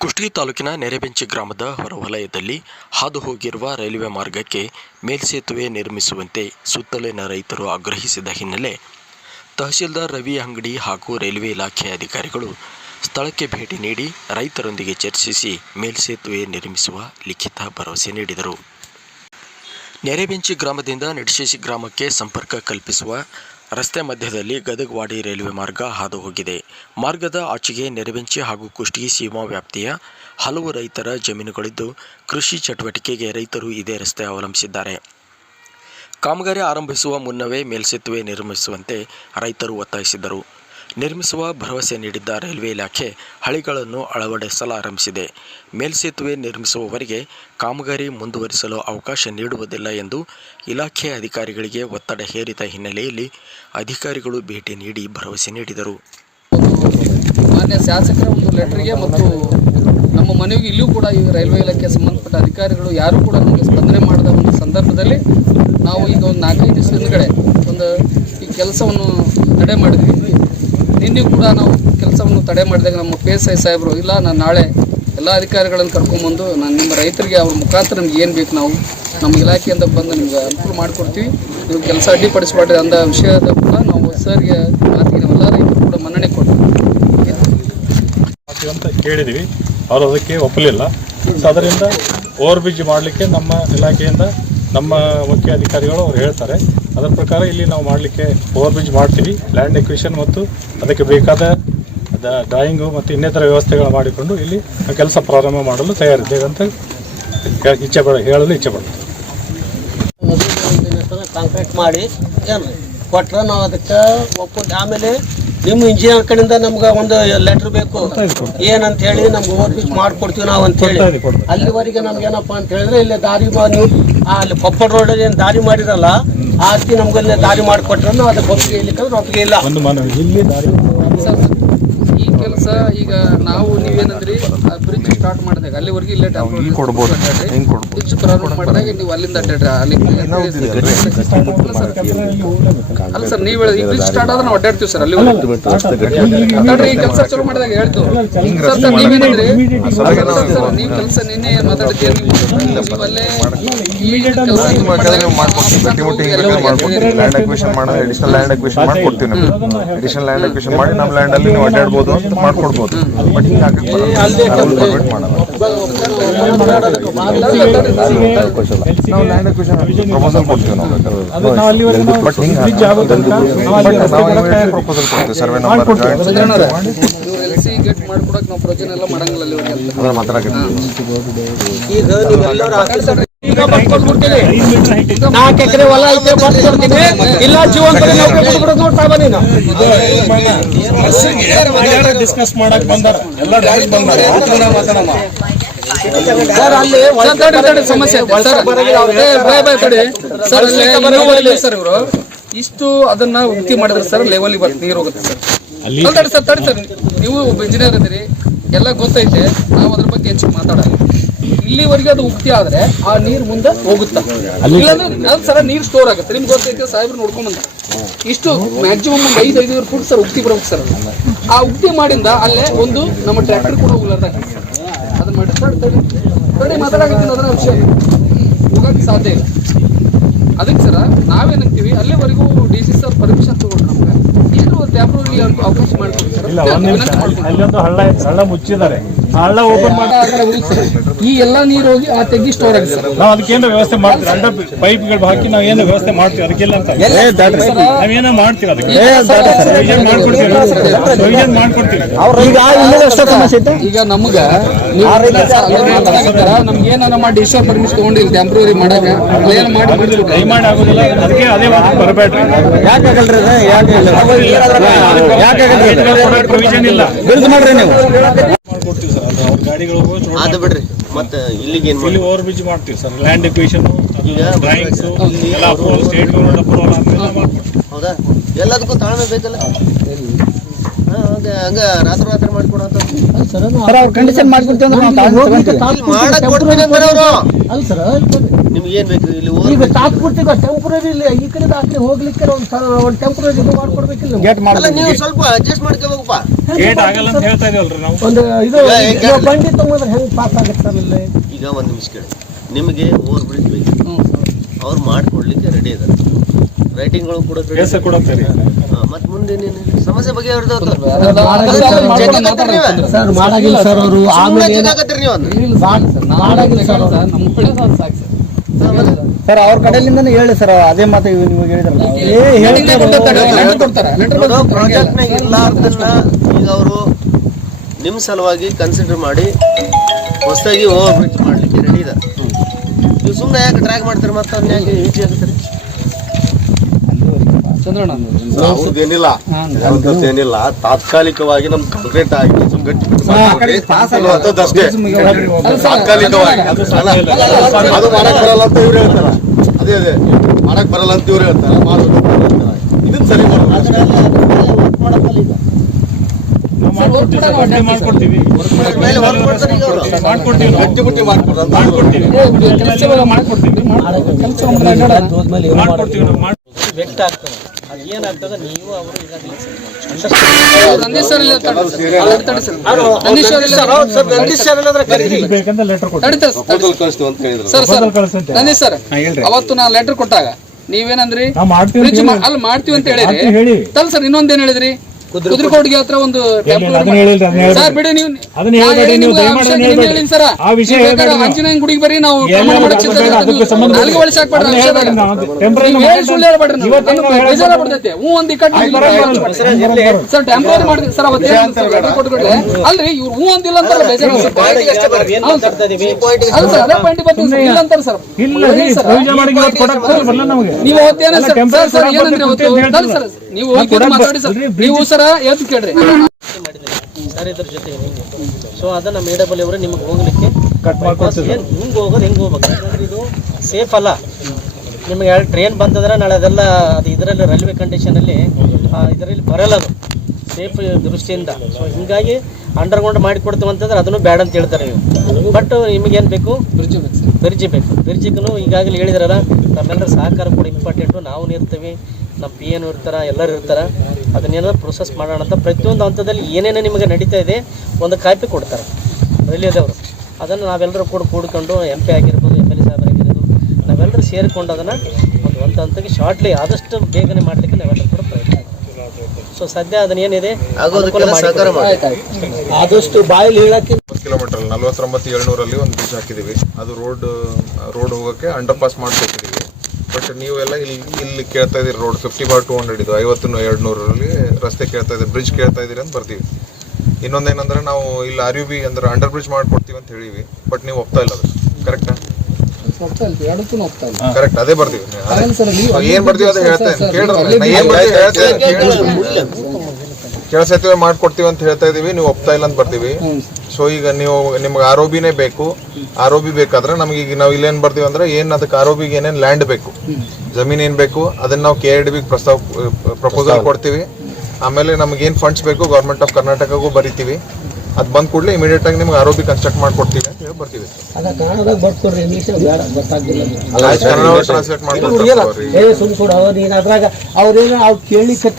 ಕುಷ್ಟಗಿ ತಾಲೂಕಿನ ನೆರೆಬೆಂಚಿ ಗ್ರಾಮದ ಹೊರವಲಯದಲ್ಲಿ ಹಾದು ಹೋಗಿರುವ ರೈಲ್ವೆ ಮಾರ್ಗಕ್ಕೆ ಮೇಲ್ಸೇತುವೆ ನಿರ್ಮಿಸುವಂತೆ ಸುತ್ತಲಿನ ರೈತರು ಆಗ್ರಹಿಸಿದ ಹಿನ್ನೆಲೆ ತಹಶೀಲ್ದಾರ್ ರವಿ ಅಂಗಡಿ ಹಾಗೂ ರೈಲ್ವೆ ಇಲಾಖೆ ಅಧಿಕಾರಿಗಳು ಸ್ಥಳಕ್ಕೆ ಭೇಟಿ ನೀಡಿ ರೈತರೊಂದಿಗೆ ಚರ್ಚಿಸಿ ಮೇಲ್ಸೇತುವೆ ನಿರ್ಮಿಸುವ ಲಿಖಿತ ಭರವಸೆ ನೀಡಿದರು. ನೆರೆಬೆಂಚಿ ಗ್ರಾಮದಿಂದ ನಡಶೇಶಿ ಗ್ರಾಮಕ್ಕೆ ಸಂಪರ್ಕ ಕಲ್ಪಿಸುವ ರಸ್ತೆ ಮಧ್ಯದಲ್ಲಿ ಗದಗವಾಡಿ ರೈಲ್ವೆ ಮಾರ್ಗ ಹಾದು ಹೋಗಿದೆ ಮಾರ್ಗದ ಆಚೆಗೆ ನೆರೆಬೆಂಚಿ ಹಾಗೂ ಕುಷ್ಟಗಿ ಸೀಮಾ ವ್ಯಾಪ್ತಿಯ ಹಲವು ರೈತರ ಜಮೀನುಗಳಿದ್ದು ಕೃಷಿ ಚಟುವಟಿಕೆಗೆ ರೈತರು ಇದೇ ರಸ್ತೆ ಅವಲಂಬಿಸಿದ್ದಾರೆ. ಕಾಮಗಾರಿ ಆರಂಭಿಸುವ ಮುನ್ನವೇ ಮೇಲ್ಸೇತುವೆ ನಿರ್ಮಿಸುವಂತೆ ರೈತರು ಒತ್ತಾಯಿಸಿದರು. ನಿರ್ಮಿಸುವ ಭರವಸೆ ನೀಡಿದ್ದ ರೈಲ್ವೆ ಇಲಾಖೆ ಹಳಿಗಳನ್ನು ಅಳವಡಿಸಲಾರಂಭಿಸಿದೆ. ಮೇಲ್ಸೇತುವೆ ನಿರ್ಮಿಸುವವರೆಗೆ ಕಾಮಗಾರಿ ಮುಂದುವರಿಸಲು ಅವಕಾಶ ನೀಡುವುದಿಲ್ಲ ಎಂದು ಇಲಾಖೆ ಅಧಿಕಾರಿಗಳಿಗೆ ಒತ್ತಡ ಹೇರಿದ ಹಿನ್ನೆಲೆಯಲ್ಲಿ ಅಧಿಕಾರಿಗಳು ಭೇಟಿ ನೀಡಿ ಭರವಸೆ ನೀಡಿದರು. ಮಾನ್ಯ ಶಾಸಕರ ಒಂದು ಲೆಟರ್ಗೆ ಮತ್ತು ನಮ್ಮ ಮನೆಗೆ ಇಲ್ಲೂ ಕೂಡ ಈ ರೈಲ್ವೆ ಇಲಾಖೆ ಸಂಬಂಧಪಟ್ಟ ಅಧಿಕಾರಿಗಳು ಯಾರೂ ಕೂಡ ನಮಗೆ ಸ್ಪಂದನೆ ಮಾಡಿದ ಒಂದು ಸಂದರ್ಭದಲ್ಲಿ ನಾವು ಈಗ ಒಂದು ನಾಲ್ಕೈದು ದಿವಸ ಹಿಂದ್ಗಡೆ ಒಂದು ಈ ಕೆಲಸವನ್ನು ತಡೆ ಮಾಡಿದ್ವಿ. ನಿನ್ನೆ ಕೂಡ ನಾವು ಕೆಲಸವನ್ನು ತಡೆ ಮಾಡಿದಾಗ ನಮ್ಮ ಪಿ ಎಸ್ ಐ ಸಾಹೇಬರು, ಇಲ್ಲ, ನಾನು ನಾಳೆ ಎಲ್ಲ ಅಧಿಕಾರಿಗಳನ್ನು ಕರ್ಕೊಂಬಂದು ನಾನು ನಿಮ್ಮ ರೈತರಿಗೆ ಅವ್ರ ಮುಖಾಂತರ ನಮ್ಗೆ ಏನು ಬೇಕು ನಾವು ನಮ್ಮ ಇಲಾಖೆಯಿಂದ ಬಂದು ನಿಮ್ಗೆ ಅನುಕೂಲ ಮಾಡಿಕೊಡ್ತೀವಿ. ನೀವು ಕೆಲಸ ಅಡ್ಡಿಪಡಿಸ್ಬಾರ್ದು ಅಂದ ವಿಷಯದ ಕೂಡ ನಾವು ಸರ್ಗೆ ಮಾತಿಗೆ ನಾವೆಲ್ಲ ರೈತರು ಕೂಡ ಮನ್ನಣೆ ಕೊಡ್ತೀವಿ. ಅಂತ ಕೇಳಿದ್ವಿ. ಅವರು ಅದಕ್ಕೆ ಒಪ್ಪಲಿಲ್ಲ. ಅದರಿಂದ ಓವರ್ ಬ್ರಿಡ್ಜ್ ಮಾಡಲಿಕ್ಕೆ ನಮ್ಮ ಇಲಾಖೆಯಿಂದ ನಮ್ಮ ಮುಖ್ಯ ಅಧಿಕಾರಿಗಳು ಅವ್ರು ಹೇಳ್ತಾರೆ. ಅದರ ಪ್ರಕಾರ ಇಲ್ಲಿ ನಾವು ಮಾಡಲಿಕ್ಕೆ ಓವರ್ ಬ್ರಿಡ್ಜ್ ಮಾಡ್ತೀವಿ. ಲ್ಯಾಂಡ್ ಎಕ್ವಿಷನ್ ಮತ್ತು ಅದಕ್ಕೆ ಬೇಕಾದ ಡ್ರಾಯಿಂಗು ಮತ್ತು ಇನ್ನಿತರ ವ್ಯವಸ್ಥೆಗಳು ಮಾಡಿಕೊಂಡು ಇಲ್ಲಿ ಕೆಲಸ ಪ್ರಾರಂಭ ಮಾಡಲು ತಯಾರಿದ್ದೇವೆ ಅಂತ ಇಚ್ಛೆ ಪಡ ಹೇಳಲು ಇಚ್ಛೆ ಪಡ್ತೀವಿ ಕಾಂಕ್ರೀಟ್ ಮಾಡಿ ಏನು ಕೊಟ್ರೆ ನಾವು ಅದಕ್ಕೆ ಒಪ್ಕೊಂಡು ಆಮೇಲೆ ನಿಮ್ಮ ಇಂಜಿನಿಯರ್ ಕಡೆಯಿಂದ ನಮ್ಗೆ ಒಂದು ಲೆಟ್ರ್ ಬೇಕು. ಏನಂತ ಹೇಳಿ ನಮ್ಗೆ ಓವರ್ ಬ್ರಿಡ್ಜ್ ಮಾಡ್ಕೊಡ್ತೀವಿ ನಾವು ಅಂತ ಹೇಳಿ ಅಲ್ಲಿವರೆಗೆ ನಮ್ಗೆ ಏನಪ್ಪ ಅಂತ ಹೇಳಿದ್ರೆ ಇಲ್ಲಿ ದಾರಿ ಬಾ ನೀವು ಅಲ್ಲಿ ಕೊಪ್ಪಳ ರೋಡ್ ಏನು ದಾರಿ ಮಾಡಿರಲ್ಲ ಆಸ್ತಿ ನಮ್ಗಲ್ಲೇ ದಾರಿ ಮಾಡಿಕೊಟ್ರೂ ಅದಕ್ಕೆ ಒಪ್ಪಿಗೆ ಇಲ್ಲಿ ಒಪ್ಪಿಗೆ ಇಲ್ಲ. ಕೆಲಸ ಈಗ ನಾವು ನೀವೇನಂದ್ರಿ ಬ್ರಿಡ್ಜ್ ಸ್ಟಾರ್ಟ್ ಮಾಡಿದಾಗ ಅಲ್ಲಿವರೆಗೆ ಇಲ್ಲೇ ಬ್ರಿಡ್ಜ್ ಪ್ರಾರಂಭ ಮಾಡಿದಾಗ ನೀವು ಅಲ್ಲಿಂದ ಅಡ್ಡಾಡ್ರಿ ಅಲ್ಲಿ ಅಲ್ಲ ಸರ್ ನೀವು ಹೇಳಿ ಬ್ರಿಡ್ಜ್ ಸ್ಟಾರ್ಟ್ ಆದ್ರೆ ನಾವು ಅಡ್ಡಾಡ್ತೀವಿ ಸರ್ ಅಲ್ಲಿ ಈ ಕೆಲಸ ಶುರು ಮಾಡಿದಾಗ ಹೇಳ್ತು ಸರ್ ಸರ್ ನೀವೇನಂದ್ರಿ ಸರ್ ನೀವು ಕೆಲಸ ನಿನ್ನೆ ಮಾತಾಡಿದ್ದೀರಿ ನೀವು ಅಲ್ಲೇ ಲ್ಯಾಂಡ್ ಅಕ್ವಿಷನ್ ಮಾಡೋದು ಅಡಿಷನಲ್ ಲ್ಯಾಂಡ್ ಅಕ್ವಿಷನ್ ಮಾಡ್ಕೊಡ್ತೀವಿ ನಾವು ಅಡಿಷನಲ್ ಲ್ಯಾಂಡ್ ಅಕ್ವಿಷನ್ ಮಾಡಿ ನಮ್ಮ ಲ್ಯಾಂಡ್ ಅಲ್ಲಿ ನೀವು ಅಡ್ಡಾಡ್ಬೋದು ಮಾಡ್ಕೊಡ್ಬೋದು. ಬಟ್ ಹಿಂಗೆ ಹಾಕಕ್ಕೆ ಬರಲ್ಲ. ಮಾಡಲ್ಲ. ನಾವು ಲ್ಯಾಂಡ್ ಅಕ್ವಿಷನ್ ಪ್ರಪೋಸಲ್ ಕೊಡ್ತೀವಿ ನಾವು. ಬಟ್ ಹಿಂಗೆ ನಾವು ಪ್ರಪೋಸಲ್ ಕೊಡ್ತೀವಿ ಸರ್ವೆ ನಂಬರ್ ನಾವು ಪ್ರಯೋಜನ ಎಲ್ಲ ಮಾಡಂಗಿಲ್ಲ ಈಗ ನೀವೆಲ್ಲರೂ ಆಫೀಸರ್ ನಾಲ್ಕು ಎಕರೆ ಹೊಲ ಐತೆ ಬರ್ಕೊಡ್ತೀನಿ. ಇಲ್ಲ ಜೀವನ ನೌಕರಿ ಕೊಟ್ಬಿಡೋದು ನೋಡ್ತಾ ಬನ್ನಿ ನಾವು. ಡಿಸ್ಕಸ್ ಮಾಡಕ್ ಬಂದಾರ. ಎಲ್ಲ ಡೈರೆಕ್ಟ್ ಬಂದಾರ. ಸರ್ ಅಲ್ಲಿ ಸಮಸ್ಯೆ. ಸರ್ ಸರ್ ಅಲ್ಲಿ ಸರ್ ಇವರು. ಇಷ್ಟು ಅದನ್ನ ಉಕ್ತಿ ಮಾಡಿದ್ರೆ ಸರ್ ಲೆವೆಲ್ ಬರ್ತದೆ ನೀರು ಹೋಗುತ್ತೆ ಸರ್. ಅಲ್ಲಿ ತಡಿ ಸರ್ ತಡಿ ಸರ್. ನೀವು ಇಂಜಿನಿಯರ್ ಇದ್ದೀರಿ. ಎಲ್ಲ ಗೊತ್ತೈತೆ. ನಾವು ಅದ್ರ ಬಗ್ಗೆ ಇಲ್ಲಿವರೆಗೆ ಅದು ಉಕ್ತಿ ಆದ್ರೆ ಆ ನೀರು ಮುಂದೆ ಹೋಗುತ್ತೆ? ಇಲ್ಲಾಂದ್ರೆ ಸರ ನೀರು ಸ್ಟೋರ್ ಆಗುತ್ತೆ. ನಿಮ್ಗೆ ಗೊತ್ತೈತೆ ಸಾಹೇಬ್ರು ನೋಡ್ಕೊಂಡ್ ಬಂದ ಇಷ್ಟು ಮ್ಯಾಕ್ಸಿಮಮ್ ಒಂದು ಐದು ಐದು ಫುಟ್ ಸರ್ ಉಕ್ತಿ ಬರ್ಬೇಕು ಸರ್ ಆ ಉಕ್ತಿ ಮಾಡಿಂದ ಅಲ್ಲೇ ಒಂದು ನಮ್ಮ ಟ್ರ್ಯಾಕ್ಟರ್ ಕೂಡ ಹೋಗ್ಲಾರ್ದಾಗ ಅದನ್ನ ಮಾಡಿ ತಡಿ ತಡಿ. ತಡಿ ಮಾತಾಡಕತ್ತೀನಿ ಅದನ್ನ ವಿಷಯ ಹೋಗಕ್ಕೆ ಸಾಧ್ಯ ಇಲ್ಲ. ಅದಕ್ಕೆ ಸರ ನಾವೇನಂತೀವಿ ಅಲ್ಲಿವರೆಗೂ ಡಿ ಸಿ ಸರ್ ಪರ್ಮಿಷನ್ ತಗೊಂಡ್ರೆ ನಮ್ಗೆ. ಇಲ್ಲ ಒಂದ್ ನಿಮಿಷ. ಅಲ್ಲೊಂದು ಹಳ್ಳ ಹಳ್ಳ ಮುಚ್ಚಿದ್ದಾರೆ. ಆ ಹಳ್ಳ ಓಪನ್ ಮಾಡಿ. ಈ ಎಲ್ಲಾ ನೀರು ಹೋಗಿ ಆ ತೆಗ್ಗಿ ಸ್ಟೋರ್ ಆಗಿದೆ ಸರ್. ನಾವು ಅದಕ್ಕೇನು ವ್ಯವಸ್ಥೆ ಮಾಡ್ತೀವಿ. ಅಡ್ಡ ಪೈಪ್ಗಳು ಹಾಕಿ ನಾವು ಏನು ವ್ಯವಸ್ಥೆ ಮಾಡ್ತೀವಿ. ಅದಕ್ಕೆಲ್ಲ ಅಂತ. ನಾವೇನೋ ಮಾಡ್ತೀವಿ ಅದಕ್ಕೆ. ಪ್ರೊವಿಷನ್ ಮಾಡ್ಕೊಡ್ತೀವಿ? ಪ್ರೊವಿಷನ್ ಮಾಡ್ಕೊಡ್ತೀವಿ? ಈಗ ನಮ್ಗ ಮಾತಾಡಕತ್ತಾರ ನಮ್ಗೆ ಏನಾರ ಮಾಡಿ ಇಶ್ಯೂರ್ ಪರ್ಮಿಷನ್ ತಗೊಂಡಿಲ್ಲ ಟೆಂಪ್ರವರಿ ಮಾಡಾಕ ಏನು ಮಾಡಿ ಬರಬೇಡ್ರಿ ದಯಮಾಡಿ ಆಗೋದಿಲ್ಲ. ಅದಕ್ಕೆ ಅದೇ ಮಾತು ಬರಬೇಡ್ರಿ. ಪ್ರೊವಿಷನ್ ಇಲ್ಲ? ಮಾಡ್ರಿ ನೀವು ಅದು ಗಾಡಿಗಳು ಹೋಗಿ ಅದು ಬಿಡ್ರಿ ಮತ್ತೆ ಇಲ್ಲಿಗೆ ಏನ್ ಇಲ್ಲಿ ಓವರ್ ಬ್ರಿಡ್ಜ್ ಮಾಡ್ತೀವಿ ಸರ್. ಲ್ಯಾಂಡ್ ಎಕ್ವಿಷನ್ ಡ್ರಾಯಿಂಗ್ಸ್ ಎಲ್ಲ ಅಪ್ರೂವಲ್ ಸ್ಟೇಟ್ ಗೌರ್ಮೆಂಟ್ ಅಪ್ರೂವಲ್ ಆದ್ಮೇಲೆ ಮಾಡ್ಕೊಡ್ತೀವಿ ಹೌದಾ? ಎಲ್ಲದಕ್ಕೂ ತಾಳ್ಮೆ ಬೇಕಲ್ಲ? ಹಂಗ ರಾತ್ರಿ ರಾತ್ರಿ ಮಾಡ್ಕೊಡಂತ ಸರ್ ಅವ್ರು ಕಂಡೀಷನ್ ಮಾಡ್ಕೊಡ್ತೀವಿ ಅಲ್ಲ ಸರ್ ನಿಮ್ಗೆ ಏನ್ ಬೇಕು ಇಲ್ಲಿ ಈಗ ತಾತ್ಪೂರ್ತಿಗ ಟೆಂಪರರಿ ಇಲ್ಲಿ. ಈ ಕಡೆ ಆ ಹೋಗ್ಲಿಕ್ಕೆ ಒಂದು ಒಂದು ಟೆಂಪರರಿ ಇದು ಮಾಡ್ಕೊಡ್ಬೇಕಿಲ್ಲ. ಗೇಟ್ ನೀವು ಸ್ವಲ್ಪ ಅಡ್ಜಸ್ಟ್ ಮಾಡ್ಕೋಬೇಕಪ್ಪ ಗೇಟ್ ಆಗಲ್ಲ ಅಂತ ಹೇಳ್ತಾ ಇದೀವಲ್ರಿ ನಾವು. ಒಂದು ಇದು ಬಂಡಿ ತಗೊಂಡ್ರೆ ಹೆಂಗ್ ಪಾಸ್ ಆಗುತ್ತೆ ಸರ್ ಇಲ್ಲಿ? ಈಗ ಒಂದ್ ನಿಮಿಷ ಕೇಳಿ. ನಿಮಗೆ ಓವರ್ ಬ್ರಿಡ್ಜ್ ಬೇಕು ಅವ್ರು ಮಾಡ್ಕೊಡ್ಲಿಕ್ಕೆ ರೆಡಿ ಇದ್ದಾರೆ ರೈಟಿಂಗ್ಗಳು ಕೂಡ ready ಕೇಸ ಕೂಡ ಅಂತೀರಿ ಹಾ, ಮುಂದೆ ನೀನು ಸಮಸ್ಯೆ ಬಗ್ಗೆ ಸರ್ ಮಾಡಾಗಿಲ್ಲ ಸರ್ ಅವರು ಆಮೇಲೆ ಏನ- ಮಾಡಾಗಿಲ್ಲ ಸರ್ ನಮ್ಮ ಕಡೆ ಸಾಕು ಸರ್. ಸರ್ ಅವ್ರ ಕಡೆಯಿಂದನೇ ಹೇಳಿ ಸರ್ ಅದೇ ಮಾತು ನಿಮಗೆ ಹೇಳಿದ್ರಲ್ಲ. ಏ ಹೇಳಿ ಇರ್ಲಾರ್ದನ್ನ ಈಗ ಅವರು ನಿಮ್ಮ ಸಲುವಾಗಿ ಕನ್ಸಿಡರ್ ಮಾಡಿ ಹೊಸದಾಗಿ ಓವರ್ ಬ್ರಿಡ್ಜ್ ಮಾಡ್ಲಿಕ್ಕೆ ರೆಡಿ ಇದೆ ನೀವು ಸುಮ್ಮನೆ ಯಾಕೆ ಟ್ರ್ಯಾಕ್ ಮಾಡ್ತಾರೆ ಮತ್ತೆ ಅವ್ನ ಯಾಕೆ ಈಜಿ ಆಗ್ತಾರೆ ಏನಿಲ್ಲ ಏನಿಲ್ಲ ತಾತ್ಕಾಲಿಕವಾಗಿ ನಮ್ ಕಾಂಕ್ರೀಟ್ ಆಗಿ ಗಟ್ಟಿ ತಾತ್ಕಾಲಿಕವಾಗಿ ಅದು ಮಾಡಕ್ ಬರಲ್ಲ ಅಂತ ಇವ್ರು ಹೇಳ್ತಾರ ಅದೇ ಅದೇ ಮಾಡಕ್ ಬರಲ್ಲ ಅಂತ ಇವ್ರು ಹೇಳ್ತಾರ ಮಾಡೋದು. ಇದನ್ನ ಸರಿ ಮಾಡೋದು ಮಾಡ್ಕೊಡ್ತೀವಿ ಮಾಡ್ಕೊಡ್ತೀವಿ ಮಾಡ್ಕೊಡ್ತೀವಿ ವ್ಯಕ್ತ ಏನಾಗ್ತದೆ ನೀವು ಅವರು ಅವತ್ತು ನಾ ಲೆಟರ್ ಕೊಟ್ಟಾಗ ನೀವೇನಂದ್ರಿ? ಅಲ್ಲಿ ಮಾಡ್ತೀವಿ ಅಂತ ಹೇಳಿದ್ರಿ? ತಲ್ ಸರ್ ಇನ್ನೊಂದೇನ್ ಹೇಳಿದ್ರಿ? ಕುದುರೆಕೋಟ್ಗೆ ಹತ್ರ ಒಂದು. ಸರ್ ಬಿಡಿ ನೀವು ಸರ್. ಆ ವಿಷಯ ಗುಡಿಗೆ ಬರ್ರಿ ನಾವು ಸುಳ್ಳು ಹೇಳ್ಬೇಡ್ರಿ. ಬೇಜಾರ ಬಿಡ್ತೈತೆ. ಹ್ಞೂ ಒಂದ್ ಇಕ್ಕಟ್ಟು. ಸರ್ ಟೆಂಪ್ರರಿ ಮಾಡಿದ್ರಿ ಸರ್ ಅಲ್ರಿ ಇವ್ರು ಹ್ಞೂ ಅಂದಿಲ್ಲ ಅಂತ ಬೇಜಾರ ಸರ್. ಅಲ್ಲ ಸರ್ ಅದೇ ಪಾಯಿಂಟ್ ಬರ್ತೀನಿ ಸರ್. ಇಲ್ಲ ಅಂತಾರೆ ಸರ್. ಇಲ್ಲ ಸರ್. ಪ್ರಯೋಜನ ಮಾಡಿ ಇವತ್ತು ಕೊಡಕ್ ಬರಲ್ಲ ನಮಗೆ. ನೀವು ಅವತ್ತೇನ ಸರ್ ಸರ್, ಏನಂದ್ರೆ ಅವತ್ತು ಸರ್. ನೀವು ಹೋಗಿ ಮಾತಾಡಿ ಸರ್. ನೀವು ಸರ ಎದ್ದು ಕೇಳ್ರಿ. ಸರ್ ಇದ್ರ ಜೊತೆ ಸೊ ಅದನ್ನ ಮೇಡಬಲ್ ಅವರು ನಿಮಗೆ ಹೋಗ್ಲಿಕ್ಕೆ ಕಟ್ ಮಾಡ್ಕೊಡ್ತೀವಿ ಹಿಂಗೆ ಹೋಗೋದು ಹಿಂಗೆ ಹೋಗ್ಬೇಕು. ಯಾಕಂದ್ರೆ ಇದು ಸೇಫ್ ಅಲ್ಲ. ನಿಮಗೆ ಎರಡು ಟ್ರೈನ್ ಬಂತಂದ್ರೆ ನಾಳೆ ಅದೆಲ್ಲ ಅದು ಇದರಲ್ಲಿ ರೈಲ್ವೆ ಕಂಡೀಷನಲ್ಲಿ ಇದರಲ್ಲಿ ಬರಲ್ಲ ಅದು. ಸೇಫ್ ದೃಷ್ಟಿಯಿಂದ. ಸೊ ಹಿಂಗಾಗಿ ಅಂಡರ್ಗ್ರೌಂಡ್ ಮಾಡಿಕೊಡ್ತೀವಿ ಅಂತಂದ್ರೆ ಅದನ್ನು ಬ್ಯಾಡ್ ಅಂತ ಹೇಳ್ತಾರೆ ನೀವು ಬಟ್ ನಿಮಗೇನು ಬೇಕು? ಬಿರ್ಜಿ ಬೇಕು. ಬಿರ್ಜಿಗೂ ಈಗಾಗಲೇ ಹೇಳಿದ್ರಲ್ಲ ನಮ್ಮೆಲ್ಲರ ಸಹಕಾರ ಕೂಡ ಇಂಪಾರ್ಟೆಂಟು ನಾವು ಇರ್ತೀವಿ. ನಮ್ಮ ಪಿ ಎನ್ ಇರ್ತಾರೆ ಎಲ್ಲರೂ ಇರ್ತಾರೆ ಅದನ್ನೆಲ್ಲ ಪ್ರೊಸೆಸ್ ಮಾಡೋಣ ಅಂತ ಪ್ರತಿಯೊಂದು ಹಂತದಲ್ಲಿ ಏನೇನೋ ನಿಮಗೆ ನಡೀತಾ ಇದೆ ಒಂದು ಕಾಪಿ ಕೊಡ್ತಾರೆ. ರೈಲ್ವೆದವರು ಅದನ್ನು ನಾವೆಲ್ಲರೂ ಕೂಡ ಕೂಡ್ಕೊಂಡು ಎಂ ಪಿ ಆಗಿರ್ಬೋದು ಎಂ ಎಲ್ ಎ ಸಾಹೇಬರಾಗಿರ್ಬೋದು ನಾವೆಲ್ಲರೂ ಸೇರಿಕೊಂಡು ಅದನ್ನು ಒಂದು ಹಂತ ಹಂತಕ್ಕೆ ಶಾರ್ಟ್ಲಿ ಆದಷ್ಟು ಬೇಗನೆ ಮಾಡಲಿಕ್ಕೆ ನಾವೆಲ್ಲರೂ ಕೂಡ ಪ್ರಯತ್ನ ಸೊ ಸದ್ಯ ಅದನ್ನೇನಿದೆ ಆಗೋದಕ್ಕೆಲ್ಲ ಸಹಕಾರ ಮಾಡಿ. ಆದಷ್ಟು ಬಾಯಲ್ಲಿ ಹೇಳಕ್ಕೆ ಕಿಲೋಮೀಟರ್ ನಲ್ವತ್ತೊಂಬತ್ತು ಏಳ್ನೂರಲ್ಲಿ ಒಂದು ಬ್ರಿಡ್ಜ್ ಹಾಕಿದ್ದೀವಿ. ಅದು ರೋಡ್ ರೋಡ್ ಹೋಗೋಕ್ಕೆ ಅಂಡರ್ ಪಾಸ್ ಮಾಡಿಕೊಟ್ಟಿದ್ದೀವಿ. ಬಟ್ ನೀವೆಲ್ಲ ಇಲ್ಲಿ ಇಲ್ಲಿ ಕೇಳ್ತಾ ಇದ್ದೀರಿ road fifty bar two hundred ಇದು ಐವತ್ತು ಎರಡು ನೂರರಲ್ಲಿ ರಸ್ತೆ ಕೇಳ್ತಾ ಇದ್ದೀರಿ ಬ್ರಿಡ್ಜ್ ಕೇಳ್ತಾ ಇದ್ದೀರಿ ಅಂತ ಬರ್ತೀವಿ. ಇನ್ನೊಂದೇನಂದ್ರೆ ನಾವು ಇಲ್ಲಿ ಆರ್ ಯು ಬಿ ಅಂದ್ರೆ ಅಂಡರ್ ಬ್ರಿಡ್ಜ್ ಮಾಡ್ಕೊಡ್ತೀವಿ ಅಂತ ಹೇಳಿವಿ ಬಟ್ ನೀವು ಒಪ್ತಾ ಇಲ್ಲ ಅದು ಕರೆಕ್ಟಾ ಕರೆಕ್ಟ್ ಅದೇ ಬರ್ತೀವಿ. ಏನ್ ಬರ್ತೀವಿ ಅದೇ ಹೇಳ್ತೇನೆ ಸೇತುವೆ ಮಾಡ್ಕೊಡ್ತೀವಿ ಅಂತ ಹೇಳ್ತಾ ಇದೀವಿ ನೀವು ಒಪ್ತಾ ಇಲ್ಲ ಅಂತ ಬರ್ತೀವಿ. ಸೊ ಈಗ ನೀವು ನಿಮ್ಗೆ ಆರ್ ಒ ಬಿನೇ ಬೇಕು. ಆರ್ ಒ ಬಿ ಬೇಕಾದ್ರೆ ನಮಗೆ ಈಗ ನಾವು ಇಲ್ಲೇನು ಬರ್ತೀವಿ ಅಂದ್ರೆ ಏನು ಅದಕ್ಕೆ ಆರ್ ಒ ಬಿಗೆ ಏನೇನ್ ಲ್ಯಾಂಡ್ ಬೇಕು. ಜಮೀನ್ ಏನು ಬೇಕು ಅದನ್ನ ನಾವು ಕೆ ಡಿ ಬಿ ಪ್ರಸ್ತಾವ ಪ್ರಪೋಸಲ್ ಕೊಡ್ತೀವಿ. ಆಮೇಲೆ ನಮ್ಗೆ ಏನು ಫಂಡ್ಸ್ ಬೇಕು ಗೌರ್ಮೆಂಟ್ ಆಫ್ ಕರ್ನಾಟಕಗೂ ಬರಿತೀವಿ. ಅದು ಬಂದ ಕೂಡಲೇ ಇಮಿಡಿಯೇಟ್ ಆಗಿ ನಿಮ್ಗೆ ಆರೋಬಿ ಕನ್ಸ್ಟ್ರಕ್ಟ್ ಮಾಡ್ಕೊಡ್ತೀವಿ ಅಂತ ಹೇಳಿ ಬರ್ತೀವಿ. ಟ್ರಾನ್ಸ್ಲೇಟ್ ಮಾಡ್ಕೊಡ್ತೀವಿ